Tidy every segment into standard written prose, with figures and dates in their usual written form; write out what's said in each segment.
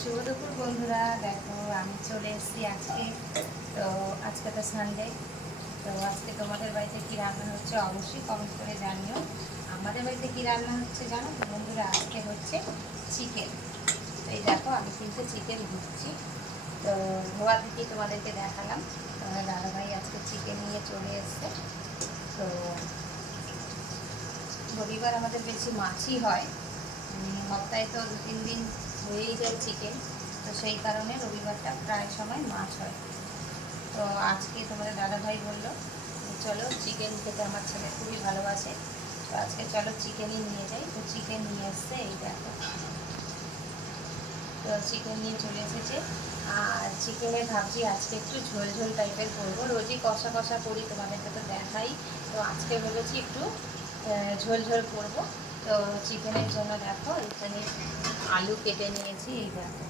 শুভ দুপুর বন্ধুরা, দেখো আমি চলে এসেছি আজকে। তো আজকে তো সানডে। তো আজকে তোমাদের বাড়িতে কী রান্না হচ্ছে অবশ্যই কমেন্ট করে জানিও। আমাদের বাড়িতে কী রান্না হচ্ছে জানো তো বন্ধুরা? আজকে হচ্ছে চিকেন। তো এই দেখো আমি কিন্তু চিকেন ধুচ্ছি। তো ধোয়া থেকে তোমাদেরকে দেখালাম। দাদাভাই আজকে চিকেন নিয়ে চলে এসছে। তো রবিবার আমাদের বেশি মাছই হয়, সপ্তাহে তো 2-3 দিন হয়েই যায় চিকেন। তো সেই কারণে রবিবারটা প্রায় সময় মাছ হয়। তো আজকে তোমাদের দাদাভাই বললো চলো চিকেন খেতে, আমার ছেলে খুবই ভালোবাসে। তো আজকে চলো চিকেনই নিয়ে যাই। তো চিকেন নিয়ে এসছে, এই দেখো। তো চিকেন নিয়ে চলে এসেছে। আর চিকেনে ভাবছি আজকে একটু ঝোল ঝোল টাইপের করবো। রোজই কষা কষা করি, তোমাদেরকে তো দেখাই। তো আজকে ভেবেছি একটু ঝোল ঝোল করবো। তো চিকেনের জন্য দেখো এখানে আলু কেটে নিয়েছি, এই দেখো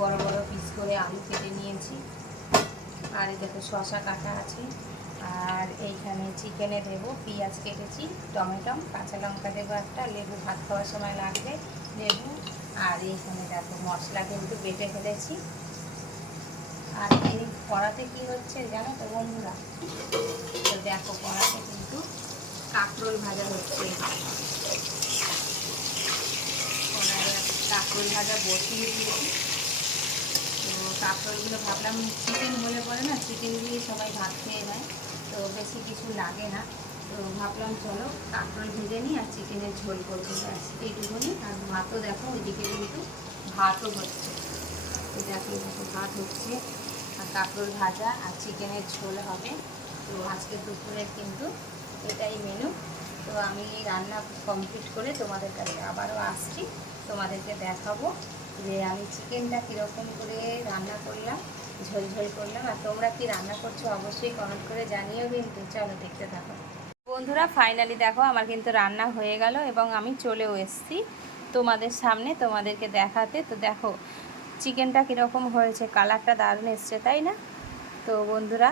বড় বড় পিস করে আলু কেটে নিয়েছি। আর এই দেখো শসা কাটা আছে। আর এইখানে চিকেনে দেবো পেঁয়াজ কেটেছি, টমেটো, কাঁচা লঙ্কা দেবো একটা, লেবু ভাত খাওয়ার সময় লাগবে লেবু। আর এইখানে দেখো মশলা কিন্তু বেটে ফেলেছি। আর এই কড়াতে কি হচ্ছে জানো তো বন্ধুরা? তো দেখো কড়াতে কিন্তু কাঁকরোল ভাজা হচ্ছে। কড়াইয়ে কাঁকরোল ভাজা বসিয়ে দিয়েছি। তো কাঁকরোলগুলো ভাবলাম চিকেন হলে পরে না, চিকেন দিয়ে সবাই ভাত খেয়ে নেয়, তো বেশি কিছু লাগে না। তো ভাবলাম চলো কাঁকরোল ভেজে নিই আর চিকেনের ঝোল করবো, ব্যাস এইটুকুনি। আর ভাতও দেখো ওইদিকে কিন্তু ভাতও হচ্ছে। তো দেখো ভাত হচ্ছে, আর কাঁকরোল ভাজা আর চিকেনের ঝোল হবে। তো আজকে দুপুরের কিন্তু এটাই মেনু। তো আমি রান্না কমপ্লিট করে তোমাদের কাছে আবারও আসছি, তোমাদেরকে দেখাবো যে আমি চিকেনটা কীরকম করে রান্না করলাম, ঝোল ঝোল করলাম। আর তোমরা কি রান্না করছো অবশ্যই কমেন্ট করে জানিও কিন্তু। চলো দেখতে থাকো বন্ধুরা। ফাইনালি দেখো আমার কিন্তু রান্না হয়ে গেল এবং আমি চলেও এসেছি তোমাদের সামনে তোমাদেরকে দেখাতে। তো দেখো চিকেনটা কীরকম হয়েছে, কালারটা দারুণ এসছে, তাই না? তো বন্ধুরা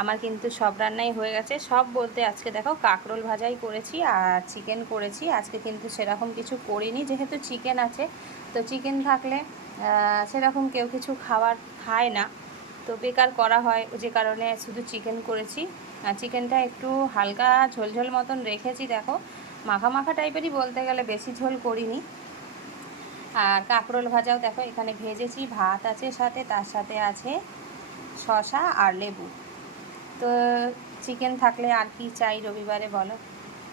আমার কিন্তু সব রান্নাই হয়ে গেছে। সব বলতে আজকে দেখো কাঁকরোল ভাজাই করেছি আর চিকেন করেছি। আজকে কিন্তু সেরকম কিছু করিনি, যেহেতু চিকেন আছে। তো চিকেন থাকলে সেরকম কেউ কিছু খায় না, তো বেকার করা হয়, যে কারণে শুধু চিকেন করেছি। আর চিকেনটা একটু হালকা ঝোলঝোল মতন রেখেছি, দেখো মাখা মাখা টাইপেরই বলতে গেলে, বেশি ঝোল করিনি। আর কাঁকরোল ভাজাও দেখো এখানে ভেজেছি, ভাত আছে সাথে, তার সাথে আছে শসা আর লেবু। তো চিকেন থাকলে আর কি চাই রবিবারে বলো?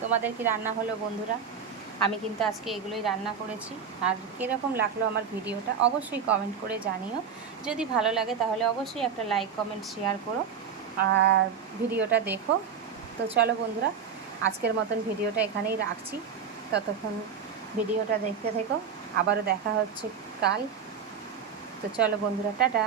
তোমাদের কি রান্না হলো বন্ধুরা? আমি কিন্তু আজকে এগুলোই রান্না করেছি। আর কীরকম লাগলো আমার ভিডিওটা অবশ্যই কমেন্ট করে জানিও। যদি ভালো লাগে তাহলে অবশ্যই একটা লাইক কমেন্ট শেয়ার করো আর ভিডিওটা দেখো। তো চলো বন্ধুরা, আজকের মতন ভিডিওটা এখানেই রাখছি। ততক্ষণ ভিডিওটা দেখতে থেকো, আবারও দেখা হচ্ছে কাল। তো চলো বন্ধুরা, টাটা।